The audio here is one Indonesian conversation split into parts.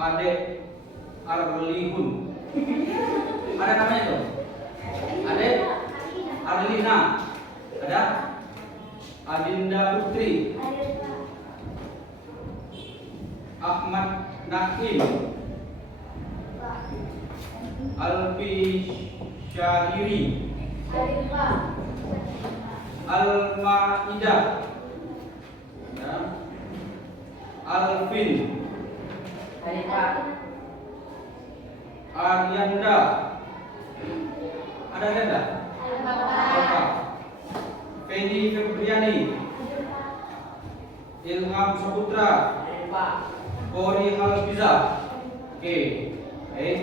Ade Arlihun. Ada namanya tuh? Ade Arlina. Ada Adinda Putri. Ahmad Naim. Alfi Syahiri. Al-Maidah. Ya. Alvin. Arianda. Ada Arianda? Alfa. Feni Febriani. Ilham Saputra. Kori Halbiza. Oke. Baik.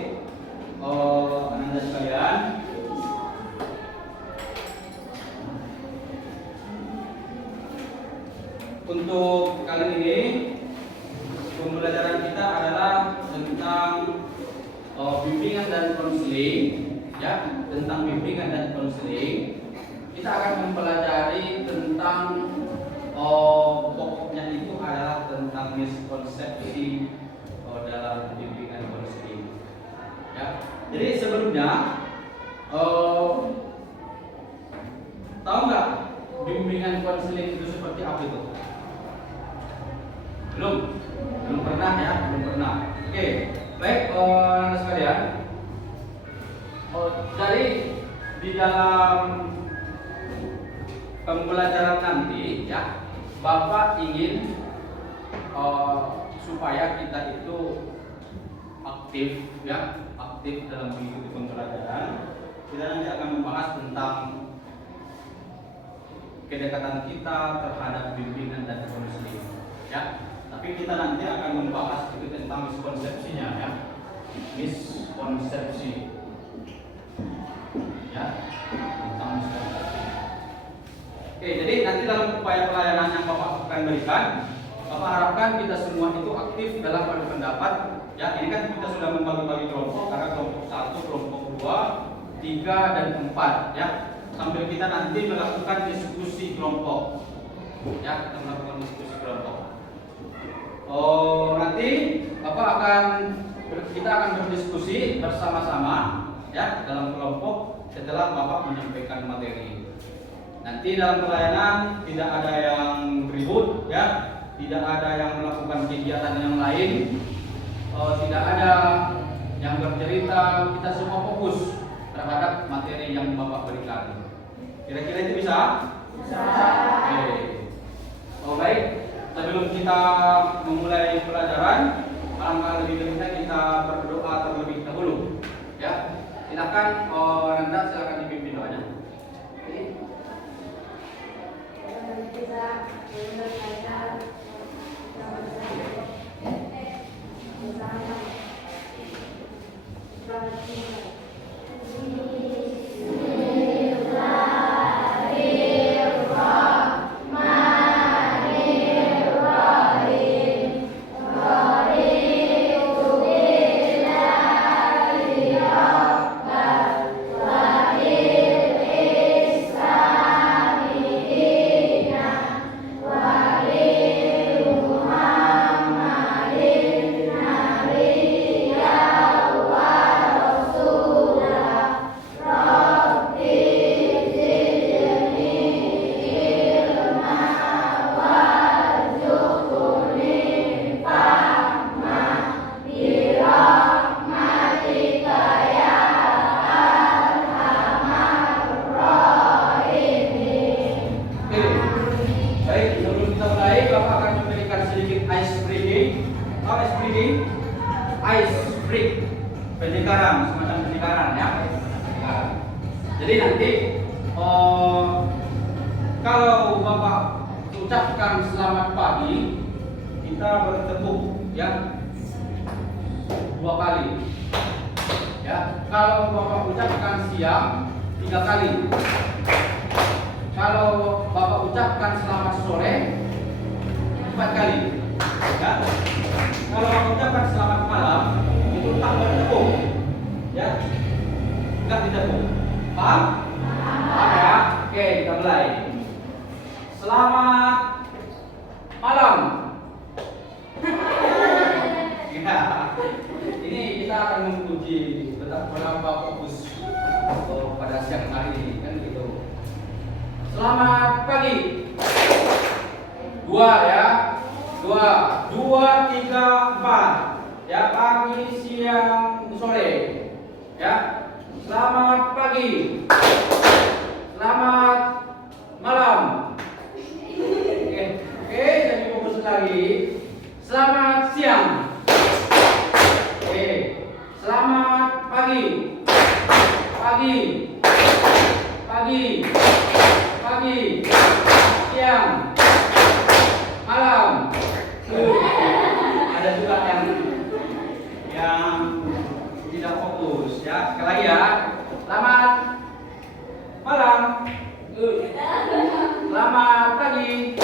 Anda sekalian, untuk kali ini pembelajaran kita adalah tentang bimbingan dan konseling, ya, tentang bimbingan dan konseling. Kita akan mempelajari tentang pokoknya itu adalah tentang miskonsepsi dalam bimbingan konseling. Ya. Jadi sebelumnya tahu nggak bimbingan konseling itu seperti apa itu? Belum pernah ya, belum pernah. Oke, baik anak sekalian. Jadi di dalam pembelajaran nanti ya, Bapak ingin supaya kita itu aktif ya, aktif dalam mengikuti pembelajaran. Kita nanti akan membahas tentang kedekatan kita terhadap bimbingan dan konseling ya. Tapi kita nanti akan membahas itu tentang miskonsepsinya ya. Miskonsepsi ya, tentang miskonsepsi. Oke, jadi nanti dalam upaya pelayanan yang Bapak akan berikan, Bapak harapkan kita semua itu aktif dalam berpendapat. Ya, ini kan kita sudah membagi-bagi kelompok, karena kelompok 1, kelompok 2, 3 dan 4 ya. Sambil kita nanti melakukan diskusi kelompok. Ya, kita melakukan diskusi kelompok. Nanti kita akan berdiskusi bersama-sama ya dalam kelompok setelah Bapak menyampaikan materi. Nanti dalam pelayanan tidak ada yang ribut ya, tidak ada yang melakukan kegiatan yang lain. Tidak ada yang bercerita, kita semua fokus terhadap materi yang Bapak berikan. Kira-kira itu bisa? Bisa. Oke. Baik, sebelum kita memulai pelajaran, alangkah lebih baiknya kita berdoa terlebih dahulu. Ya, silakan. Nanda, silakan dipimpin doanya. Jadi nanti kalau Bapak ucapkan selamat pagi, kita bertepuk ya 2 kali. Ya, kalau Bapak ucapkan siang 3 kali. Kalau Bapak ucapkan selamat sore 4 kali. Ya. Kalau Bapak ucapkan selamat malam itu tak bertepuk. Ya. Enggak ditepuk. Paham? Paham ya? Oke, kita mulai. Selamat malam. Ya. Ini kita akan menguji berapa fokus pada siang hari ini kan gitu. Selamat pagi. Dua ya. Dua, tiga, empat. Ya, pagi, siang, sore. Ya. Selamat pagi. Selamat malam. Oke, jadi fokus lagi. Selamat siang. Oke. Selamat pagi. Pagi. Siang. Malam. Ada juga yang tidak fokus ya. Sekali lagi ya. Selamat malam. Selamat pagi.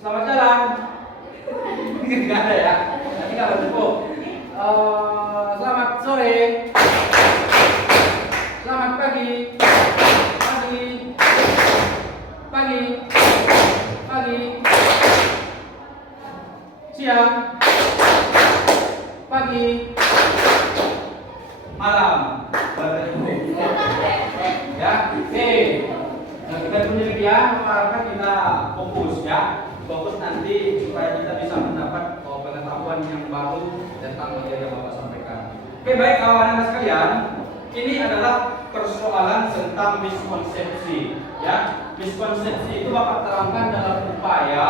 Selamat jalan. Enggak ada ya. Nanti enggak cukup. Selamat sore. Selamat pagi. Siang. Pagi. Malam. Ya, oke. Nah, kita penelitian mengharapkan kita fokus ya. Fokus nanti supaya kita bisa mendapat pengetahuan yang baru tentang materi yang Bapak sampaikan. Oke, baik kawan-kawan sekalian. Ini adalah persoalan tentang miskonsepsi ya. Miskonsepsi itu Bapak terangkan dalam upaya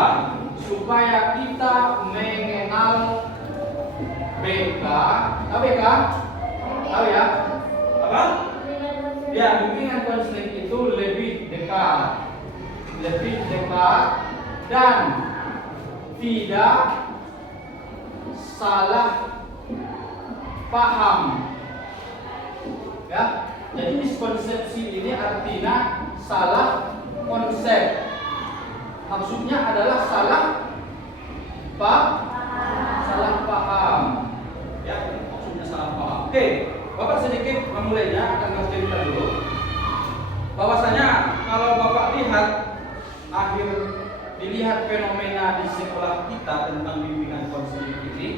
supaya kita mengenal BK. Tahu BK? Tahu ya? Apa? Ya, bimbingan konseling itu lebih dekat dan tidak salah paham. Ya, jadi miskonsepsi ini artinya salah konsep. Maksudnya adalah salah paham. Ya, maksudnya salah paham. Oke, Bapak sedikit memulainya akan cerita dulu. Bahwasanya kalau Bapak dilihat fenomena di sekolah kita tentang bimbingan konseling ini,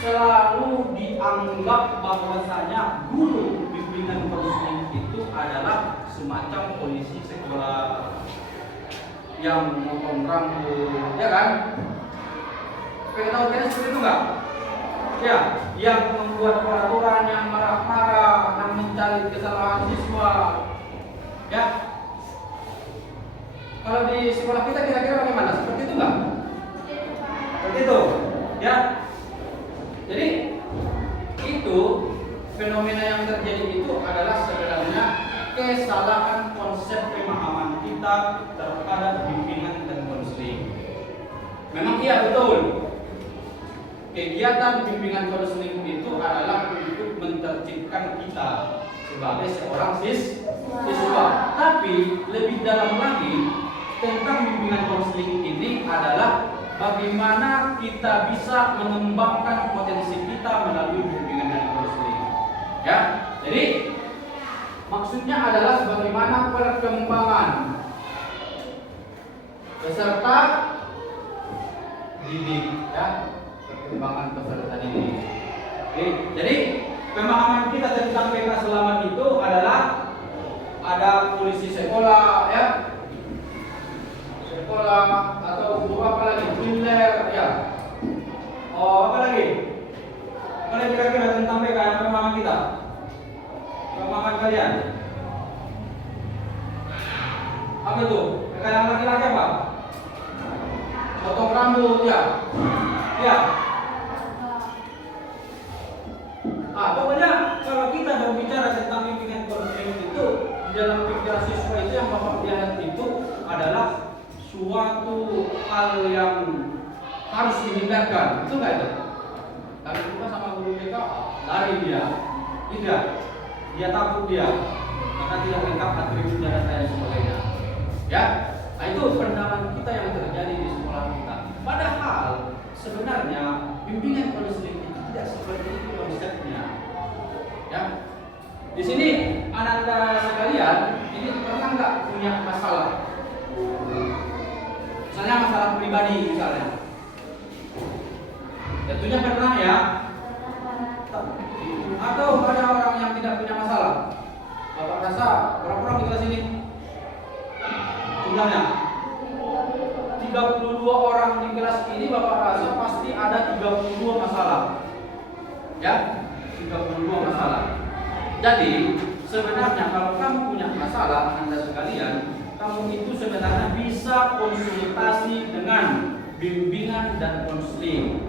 selalu dianggap bahwasanya guru bimbingan konseling itu adalah semacam polisi sekolah yang memotong rambut, ya kan? Tahu kan seperti itu enggak? Ya, yang membuat peraturan, yang marah-marah, yang mencari kesalahan siswa. Ya. Kalau di sekolah kita kira-kira bagaimana? Seperti itu enggak? Seperti itu. Ya. Jadi itu fenomena yang terjadi itu adalah sebenarnya kesalahan konsep pemahaman kita terhadap bimbingan dan konseling. Memang iya betul. Kegiatan bimbingan konseling itu adalah untuk menertibkan kita sebagai seorang siswa. Tapi lebih dalam lagi tentang bimbingan konseling ini adalah bagaimana kita bisa mengembangkan potensi kita melalui bimbingan dan konseling. Ya, jadi maksudnya adalah bagaimana perkembangan peserta didik, ya, perkembangan peserta didik. Oke, jadi pemahaman kita tentang PK selamat itu adalah ada polisi sekolah, ya, sekolah atau guru apa lagi, primer, ya. Oh, apa lagi? Kalian kira-kira tentang PK yang pemahaman kita? Pemahaman kalian? Apa itu? PK yang laki-laki apa? Potong rambut, ya. Ya. Pokoknya kalau kita berbicara tentang bimbingan konseling itu di dalam pikiran siswa itu yang Bapak lihat itu adalah suatu hal yang harus dihindarkan. Itu enggak itu? Kalau kita sama guru BK lari dia, tidak, dia takut dia, maka tidak lengkap atribut dan dan sebagainya. Ya, nah, itu pandangan kita yang terjadi di sekolah kita. Padahal sebenarnya bimbingan konseling itu tidak seperti itu konsepnya. Ya, di sini anak-anak sekalian ini pernah nggak punya masalah? Misalnya masalah pribadi misalnya. Tentunya pernah ya. Atau ada orang yang tidak punya masalah? Bapak rasa berapa orang di kelas ini? Jumlahnya 32 orang di kelas ini, Bapak rasa pasti ada 32 masalah. Ya, 32 masalah. Jadi sebenarnya kalau kamu punya masalah, Anda sekalian, kamu itu sebenarnya bisa konsultasi dengan bimbingan dan konseling.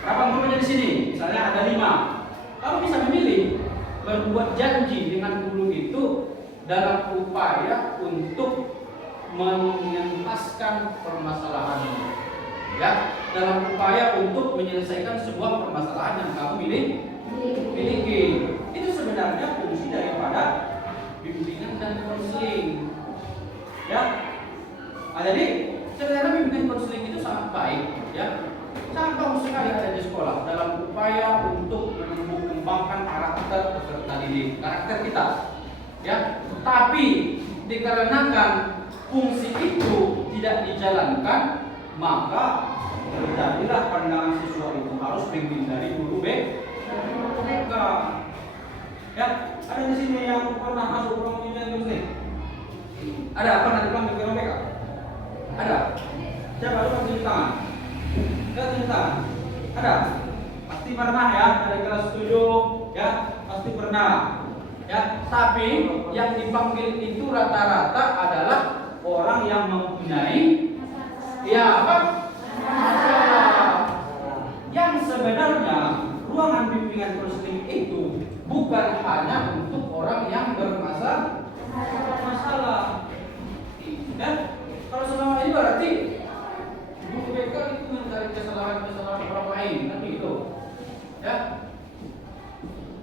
Berapa gurunya di sini? Misalnya ada 5. Kamu bisa memilih berbuat janji dengan guru itu dalam upaya untuk mengentaskan permasalahanmu. Ya, dalam upaya untuk menyelesaikan sebuah permasalahan yang kamu miliki. Itu sebenarnya fungsi daripada bimbingan dan konseling. Ya. Jadi sebenarnya bimbingan konseling itu sangat baik, ya. Sangat bagus sekali ada di sekolah dalam upaya untuk mengembangkan karakter peserta didik, karakter kita. Ya. Tapi dikarenakan fungsi itu tidak dijalankan, maka terjadilah pandangan siswa itu harus menghindari guru mereka. Ya, ada di sini yang pernah masuk ruang bimbingan konseling? Ada pernah di ruang bimbingan mereka? Ada. Siapa lupa tunjuk tangan? Kita tunjuk tangan. Ada. Pasti pernah ya dari kelas 7 ya, pasti pernah. Ya, tapi yang dipanggil itu rata-rata adalah orang yang mempunyai masalah. Yang sebenarnya ruangan bimbingan konseling itu bukan hanya untuk orang yang bermasalah. Dan kalau selama ini berarti guru BK itu mencari kesalahan-kesalahan orang lain, kan begitu? Ya.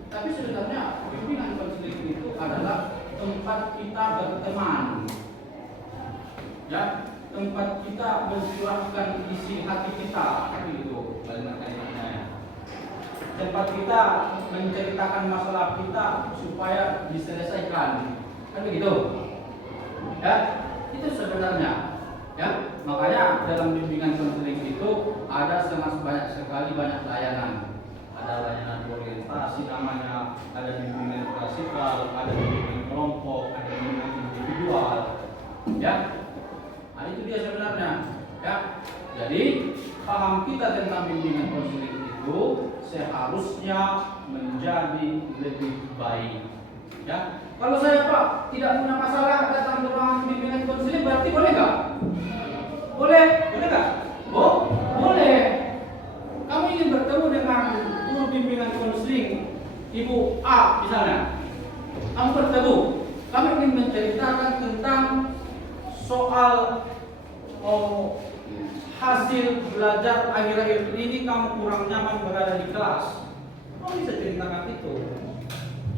Tapi sebenarnya bimbingan konseling itu adalah tempat kita berteman. Ya, tempat kita mencurahkan isi hati kita, kan begitu kalimatnya. Tempat kita menceritakan masalah kita supaya diselesaikan, kan begitu? Ya, itu sebenarnya. Ya, makanya dalam bimbingan konseling itu ada sangat banyak layanan. Ada layanan orientasi namanya, ada bimbingan klasikal, ada bimbingan kelompok, ada bimbingan individual. Ya. Nah, itu dia sebenarnya. Ya. Jadi, paham kita tentang bimbingan konseling itu seharusnya menjadi lebih baik. Ya. Kalau saya Pak tidak punya masalah datang ke ruangan bimbingan konseling, berarti boleh nggak? Boleh nggak? Boleh. Kamu ingin bertemu dengan guru bimbingan konseling Ibu A misalnya. Kamu bertemu, kamu ingin menceritakan tentang soal hasil belajar akhir-akhir ini kamu kurang nyaman berada di kelas. Kamu bisa ceritakan itu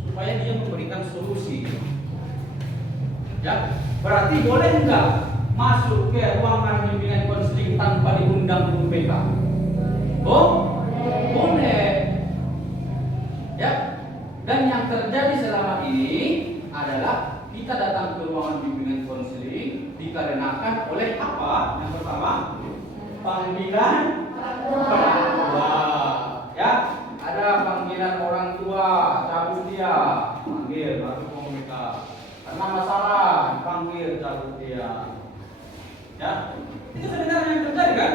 supaya dia memberikan solusi. Ya, berarti boleh enggak masuk ke ruangan bimbingan konseling tanpa diundang guru BK? Boleh. Ya. Dan yang terjadi selama ini adalah kita datang ke ruangan bimbingan konseling dikarenakan oleh apa? Yang pertama, panggilan orang tua. Ya, ada panggilan orang tua, cabut dia, panggil baru komunika. Karena masalah, panggil cabut dia. Ya, itu sebenarnya yang terjadi kan?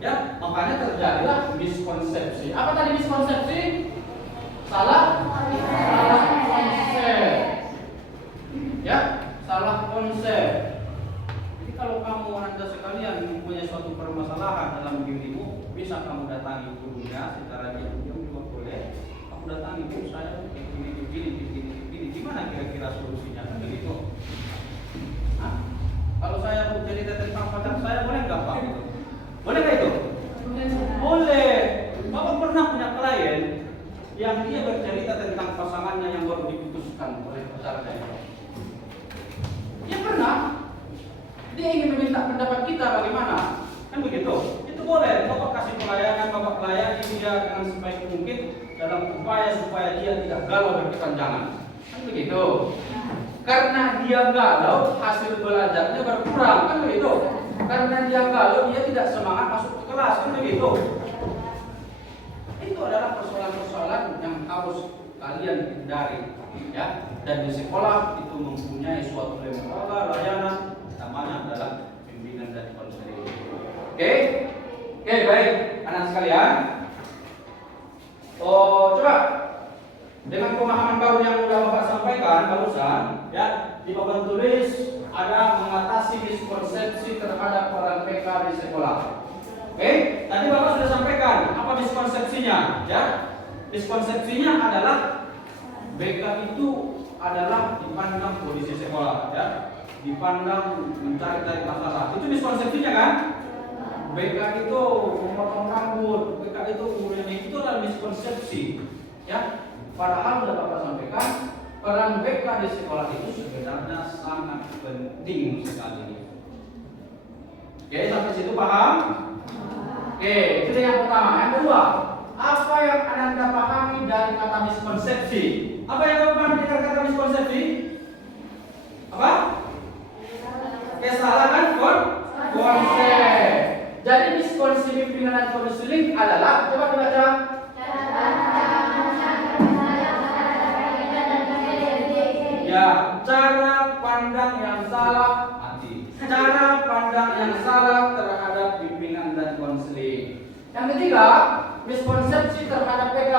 Ya, makanya terjadilah miskonsepsi. Apa tadi miskonsepsi? Salah konsep. Ya, salah konsep. Jadi kalau kamu Anda sekalian mempunyai suatu permasalahan dalam dirimu, bisa kamu datangi gurunya secara diam-diam juga boleh. Kamu datangi guru saya begini. Gimana kira-kira solusinya? Kan begitu. Nah, kalau saya mau cerita tentang pacar saya boleh nggak Pak? Boleh nggak itu? Boleh. Bapak pernah punya klien yang dia bercerita tentang pasangannya yang baru diputuskan oleh pacarnya. Dia pernah. Dia ingin meminta pendapat kita bagaimana? Kan begitu. Itu boleh. Bapak kasih pelayanan, Bapak layani dia dengan sebaik mungkin dalam upaya supaya dia tidak galau berkepanjangan. Kan begitu. Karena dia galau, hasil belajarnya berkurang, kan begitu. Karena dia galau, dia tidak semangat masuk ke kelas, kan begitu. adalah persoalan-persoalan yang harus kalian hindari, ya. Dan di sekolah itu mempunyai suatu lembaga layanan namanya adalah bimbingan dan konseling. Oke, baik, anak sekalian. Coba dengan pemahaman baru yang sudah Bapak sampaikan barusan, ya, di papan tulis ada mengatasi miskonsepsi terhadap peran PK di sekolah. Oke, tadi Bapak sudah sampaikan apa miskonsepsinya, ya. Miskonsepsinya adalah BK itu adalah dipandang kondisi sekolah, ya, dipandang mencari-cari masalah. Itu miskonsepsinya kan? BK itu memotong rambut, BK itu kemudian itu adalah miskonsepsi, ya. Padahal sudah Bapak sampaikan peran BK di sekolah itu sebenarnya sangat penting sekali. Oke, sampai situ paham? Oke, itu yang pertama. Yang kedua, apa yang Anda pahami dari kata miskonsepsi? Apa yang Anda pahami dari kata miskonsepsi? Apa? Kesalahan konsep. Jadi miskonsepsi bimbingan dan konseling adalah, coba dibaca. Ya, cara pandang yang salah, cara pandang yang salah terhadap bimbingan dan konseling. Yang ketiga, miskonsepsi terhadap PK.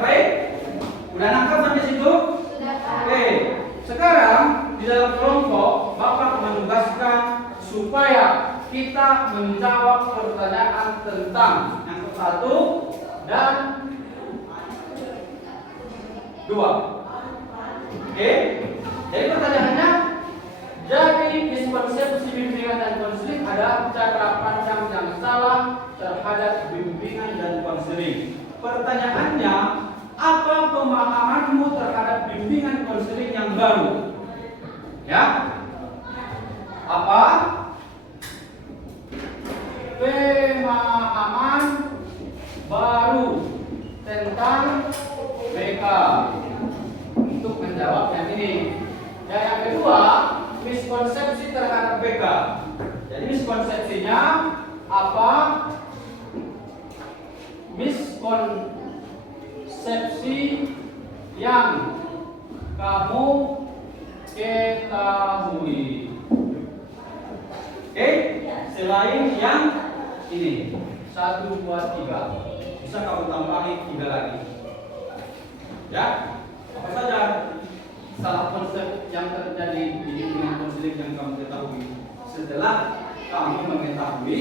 Baik. Udah nangkap sampai situ? Sekarang di dalam kelompok Bapak menugaskan supaya kita menjawab pertanyaan tentang yang satu dan dua. Jadi pertanyaannya, jadi miskonsepsi bimbingan dan konseling adalah cara pandang yang salah terhadap bimbingan dan konseling. Pertanyaannya, apa pemahamanmu terhadap bimbingan konseling yang baru? Ya, apa? Pemahaman baru tentang BK. Untuk menjawab yang ini. Dan yang kedua, miskonsepsi terhadap BK. Jadi miskonsepsinya apa? Miskonsepsi yang kamu ketahui. Selain yang ini 1, 2, 3, bisa kamu tambahin 3 lagi. Ya, apa saja salah konsep yang terjadi di bimbingan konseling yang kamu ketahui setelah kamu mengetahui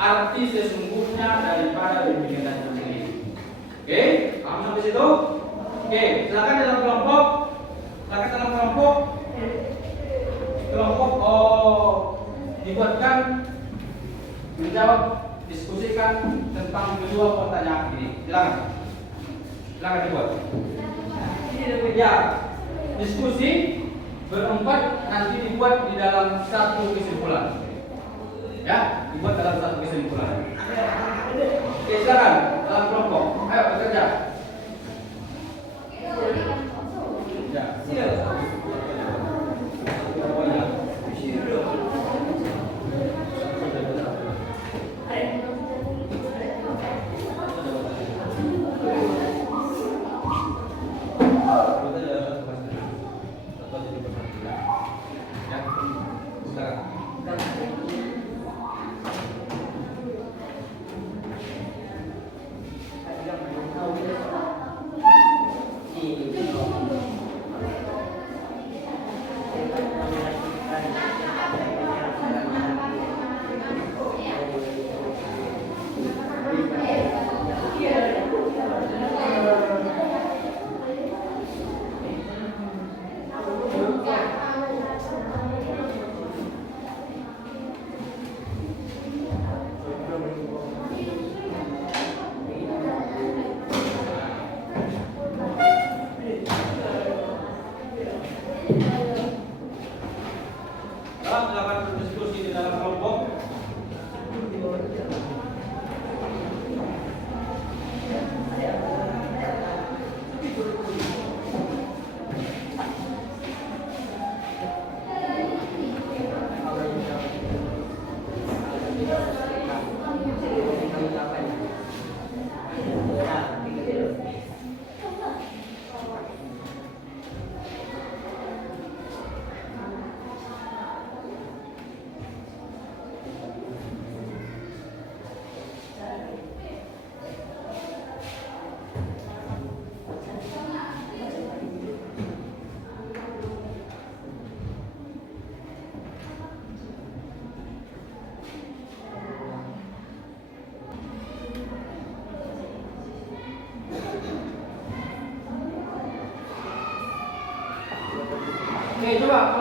arti sesungguhnya daripada bimbingan dan konseling. Kamu sampai situ? Silakan dalam kelompok. Dibuatkan menjawab, diskusikan tentang kedua pertanyaan ini. Silakan dibuat. Ya, diskusi berempat nanti dibuat di dalam satu kesimpulan. Ya, dibuat dalam satu kesimpulan. Silakan dalam kelompok. Ayo bekerja. Ya, silakan.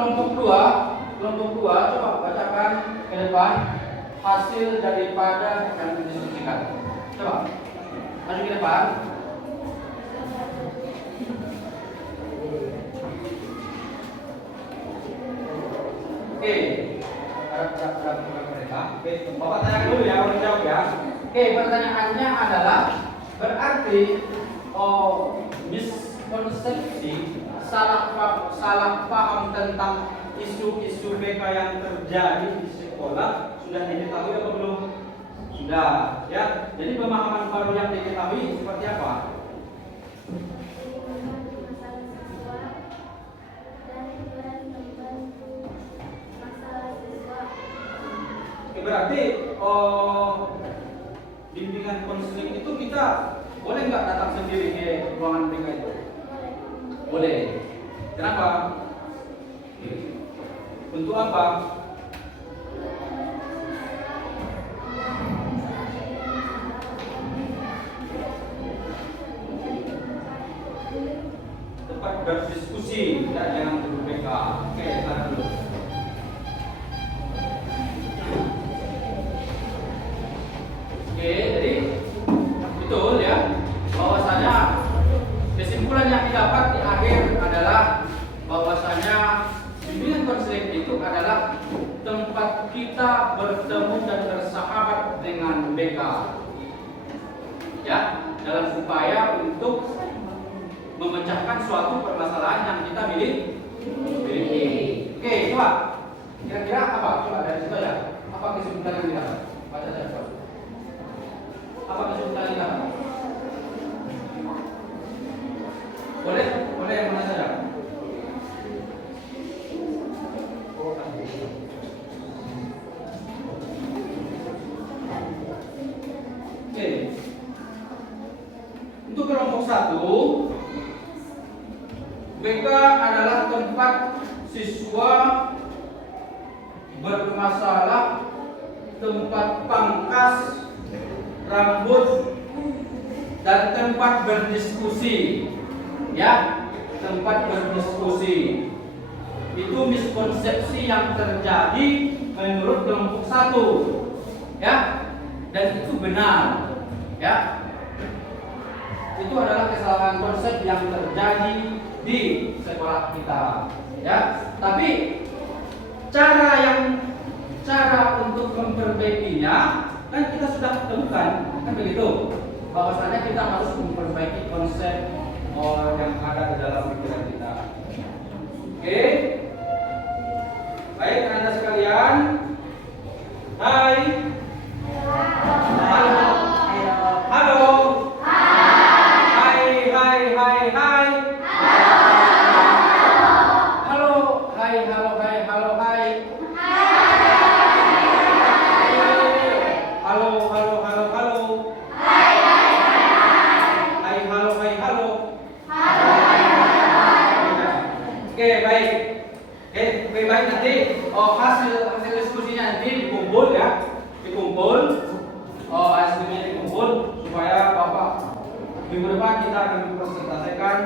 kelompok dua coba bacakan ke depan hasil daripada yang didiskusikan. Coba maju ke depan. Oke, mereka. Oke, Bapak tanya dulu ya, baru jawab ya. Oke, pertanyaannya adalah berarti miskonsepsi salah paham tentang isu-isu BK yang terjadi di sekolah sudah diketahui atau belum? Sudah, ya. Jadi pemahaman baru yang diketahui seperti apa? Oke, berarti bimbingan konseling itu kita boleh nggak datang sendiri ke ruangan BK itu? Boleh. Kenapa? Untuk apa? Tempat berdiskusi, tidak jangan duduk BK. Oke, tahan dulu. Oke, jadi betul ya, bahwasanya kesimpulan yang didapat di akhir adalah bahwasanya bimbingan konseling itu adalah tempat kita bertemu dan bersahabat dengan BK, ya, dalam upaya untuk memecahkan suatu permasalahan yang kita miliki. Oke, coba kira-kira apa? Coba dari situ ya. Apa kesimpulan yang didapat? Baca saja. Apa kesimpulan yang didapat? Boleh yang mana saja. Oke. Untuk kelompok 1, BK adalah tempat siswa bermasalah, tempat pangkas rambut, dan tempat berdiskusi. Ya, tempat berdiskusi. Itu miskonsepsi yang terjadi menurut kelompok 1. Ya, dan itu benar. Ya. Itu adalah kesalahan konsep yang terjadi di sekolah kita, ya. Tapi cara untuk memperbaikinya kan kita sudah temukan, kan begitu. Bahwasanya kita harus memperbaiki konsep yang ada di dalam pikiran kita. Oke, baik Anda sekalian. Hai. Halo. Halo. Nanti hasil diskusinya nanti dikumpul ya, hasilnya dikumpul supaya Bapak minggu depan kita akan mempresentasikan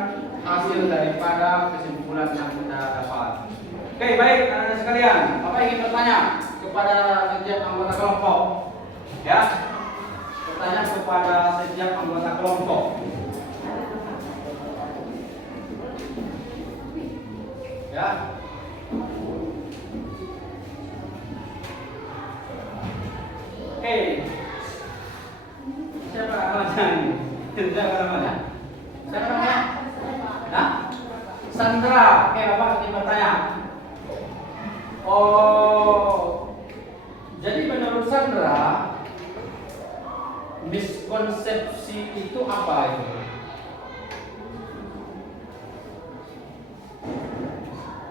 hasil daripada kesimpulan yang kita dapat. Oke, baik anak-anak sekalian, Bapak ingin bertanya kepada setiap anggota kelompok, ya, bertanya kepada setiap anggota kelompok. Ya. Oke. Siapa namanya ini? Siapa namanya? Siapa namanya? Hah? Sandra. Oke, Bapak ingin bertanya. Jadi menurut Sandra, miskonsepsi itu apa itu?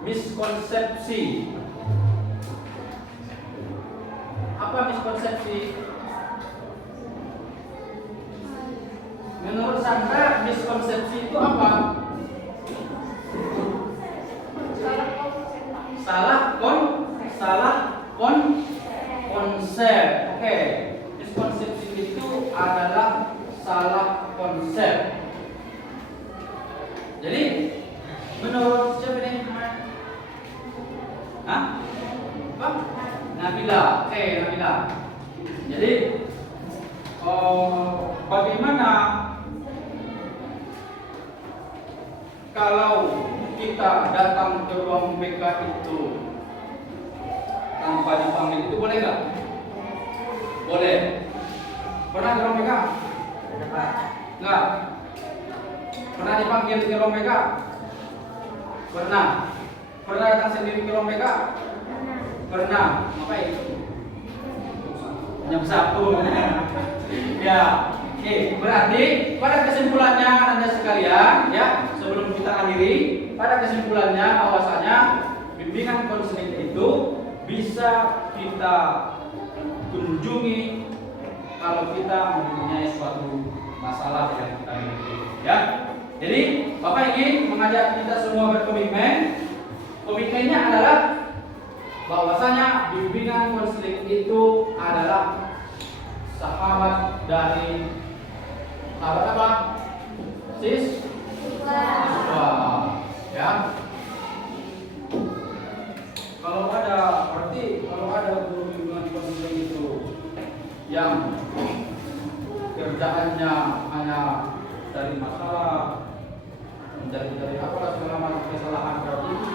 Miskonsepsi. Apa miskonsepsi? Menurut Sandra, miskonsepsi itu apa? Salah konsep. Oke. Miskonsepsi itu adalah salah konsep. Jadi menurut siapa ini? Oke, Nabila. Jadi bagaimana kalau kita datang ke ruang BK itu tanpa dipanggil, itu boleh nggak? Boleh. Pernah ke ruang BK? Nggak. Pernah dipanggil ke ruang BK? Pernah. Pernah datang sendiri ke ruang BK? Pernah. Ngapain? Jam 1. Ya. Oke, berarti pada kesimpulannya Anda sekalian, ya, sebelum kita akhiri, pada kesimpulannya bahwasanya bimbingan konseling itu bisa kita kunjungi kalau kita mempunyai suatu masalah yang kita miliki, ya. Jadi Bapak ingin mengajak kita semua berkomitmen. Komitmennya adalah bahwasanya bimbingan konseling itu adalah sahabat dari sahabat apa? Siswa. Ya. Kalau ada guru bimbingan konseling itu yang kerjaannya hanya dari masalah, dari apalah segala macam kesalahan, berarti itu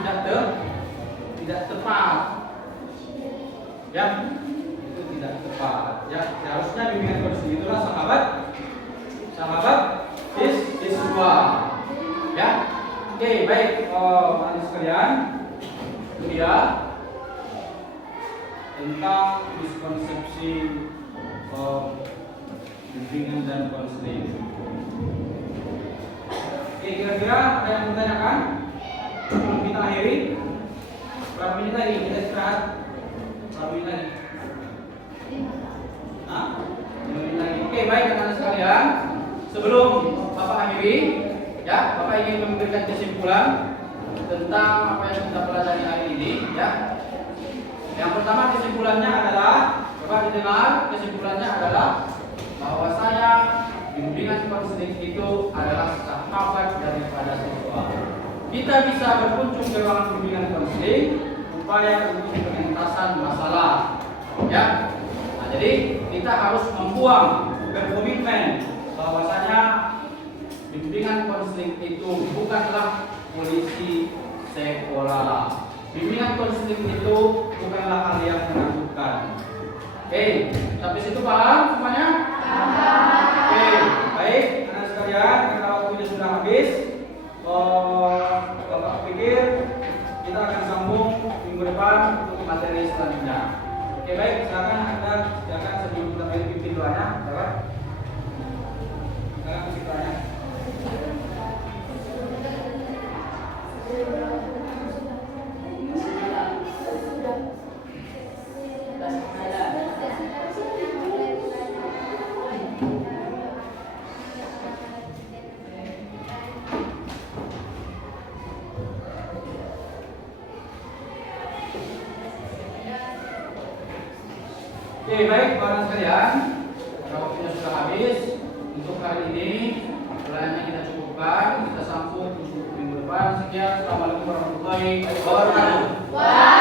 tidak tepat. Ya, itu tidak tepat. Ya, seharusnya bimbingan konseling itulah sahabat siswa. Ya. Oke, baik, anak sekalian, itu dia tentang miskonsepsi bimbingan dan konseling. Oke, kira-kira ada yang menanyakan sebelum kita akhiri? Berapa menit lagi kita istirahat? Berapa menit lagi? 5 menit lagi. Oke, baik teman-teman sekalian. Sebelum Bapak akhiri, ya, Bapak ingin memberikan kesimpulan tentang apa yang kita pelajari hari ini, ya. Yang pertama kesimpulannya adalah, Bapak didengar, kesimpulannya adalah bahwa saya bimbingan konseling itu adalah sahabat daripada siswa. Kita bisa berkunjung ke ruangan bimbingan konseling upaya untuk pengentasan masalah, ya. Nah, jadi kita harus membuang berkomitmen bahwasanya bimbingan konseling itu bukanlah polisi sekolah. Bimbingan konseling itu bukanlah hal yang menakutkan. Oke, sampai situ paham semuanya? Oke, baik, anak sekalian, karena waktunya sudah habis, Bapak pikir kita akan sambung minggu depan untuk materi selanjutnya. Oke, baik, silakan sebelum kita pimpin doanya, silakan pimpin doanya. Oke, baik para sekalian, karena waktunya sudah habis untuk hari ini, pelajarannya kita cukupkan, kita sambung untuk minggu depan. Sekian, assalamualaikum warahmatullahi wabarakatuh.